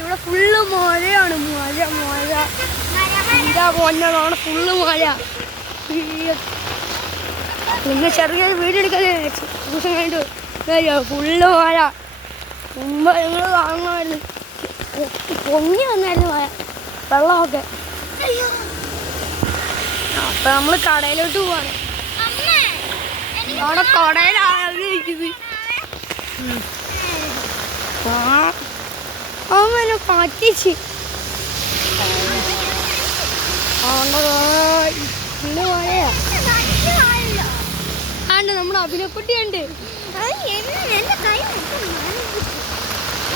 ഇവിടെ ഫുള്ള് മഴയാണ്. മഴ എന്താ പോന്നതാണ്, ഫുള്ള് മഴ. നിങ്ങൾ ചെറിയൊരു വീഡിയോ എടുക്കാൻ ദിവസം കഴിഞ്ഞിട്ട് ഫുള്ള് മഴ. മുമ്പ് നിങ്ങൾ കാണുമായിരുന്നു, പൊങ്ങി വന്നായിരുന്നു മഴ, വെള്ളമൊക്കെ. അപ്പൊ നമ്മള് കടയിലോട്ട് പോവാണ്. അവിടെ കടയിലായിരിക്കുന്നത് അവനെ പറ്റിച്ച്. ആണ്ട് നമ്മുടെ അഭിനയക്കുട്ടിയുണ്ട്.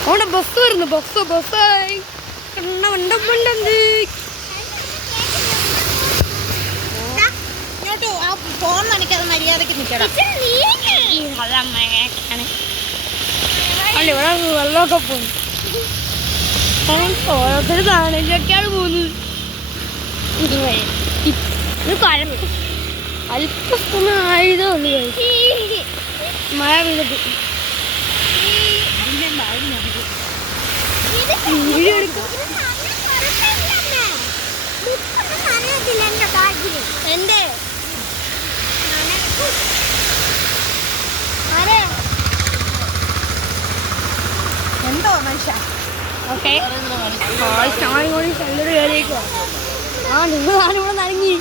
അവിടെ ബസ് വരുന്നു, ബസ്സായി ഫോൺ നനയ്ക്കാതെ മര്യാദക്ക് നിൽക്കണം. ഇവിടെ വെള്ളമൊക്കെ പോകുന്നു. ഓരോരുത്തർ താണൊക്കെയാണ് പോകുന്നത്. അല്പം ആയതേ ഉള്ളു മഴ പെയ്തിട്ട്. വീഡിയോ എടുക്കാം. എന്റെ എന്തോ മനുഷ്യ. ഓക്കെ കല്ലൊരു കയറിയേക്കോ. നിങ്ങൾ ഞാനിവിടെ നനങ്ങി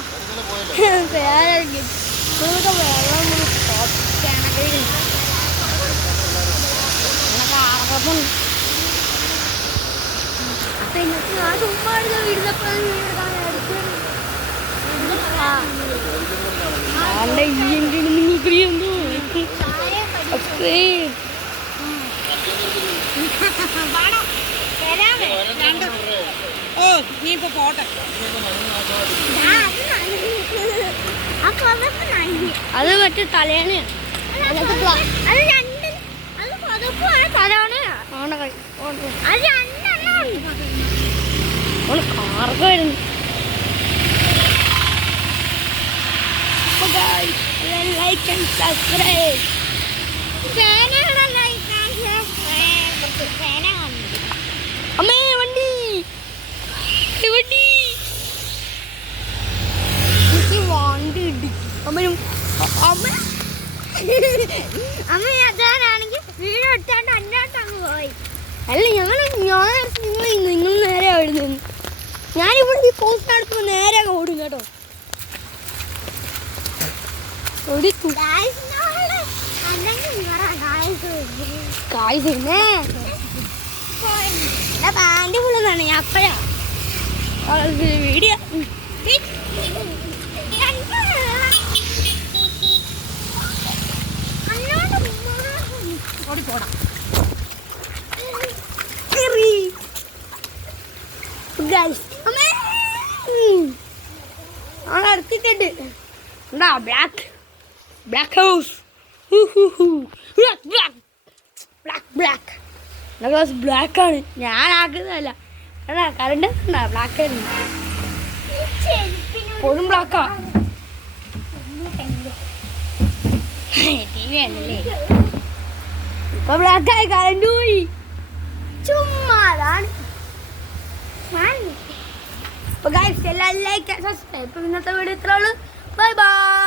വെള്ളം ഞാൻ ചുമ്മാ വീടിനപ്പോൾ ഓ നീ ഇപ്പൊ പോട്ടെ. അത് മറ്റേ തലേണയാണ്. കാർഗായിരുന്നു. Like and subscribe. അമ്മേ വണ്ടി വണ്ടി എനിക്ക് വണ്ടി ഇടിക്കും. അമ്മയും അമ്മ അതാണെങ്കിൽ വീട് എടുത്താണ്ട് അന്നോട്ട് അങ്ങ് പോയി. അല്ല നിങ്ങൾ നേരെ ആയിരുന്നു. ഞാനിവിടെ ഈ പോസ്റ്റ് നടത്തുമ്പോൾ നേരെ അങ്ങ് ഓടും കേട്ടോ. പാൻറ് ഫുള്ളെന്നാണ് ഞാൻ അപ്പഴാ വീഡിയോ ഓടിപ്പോടാം. അടുത്തിട്ടുണ്ട് എന്താ ബ്ലാക്ക് ബ്ലാക്ക് ഹൗസ് ബ്ലാക്ക് ആണ്. ഞാൻ ആക്കുന്നതല്ല, എടാ കറണ്ട് ബ്ലാക്ക് ആയിരുന്നു. പോലും ബ്ലാക്കാ. ടി വി ആണല്ലേ ഇപ്പൊ ബ്ലാക്കായി, കറണ്ട് പോയി. ചുമ്മാതാണ്. അപ്പൊ ഗൈസ് എല്ലാവരും ലൈക്ക് സബ്സ്ക്രൈബ്. ഇന്നത്തെ വീഡിയോ ഇത്രേ ഉള്ളൂ. Bye bye.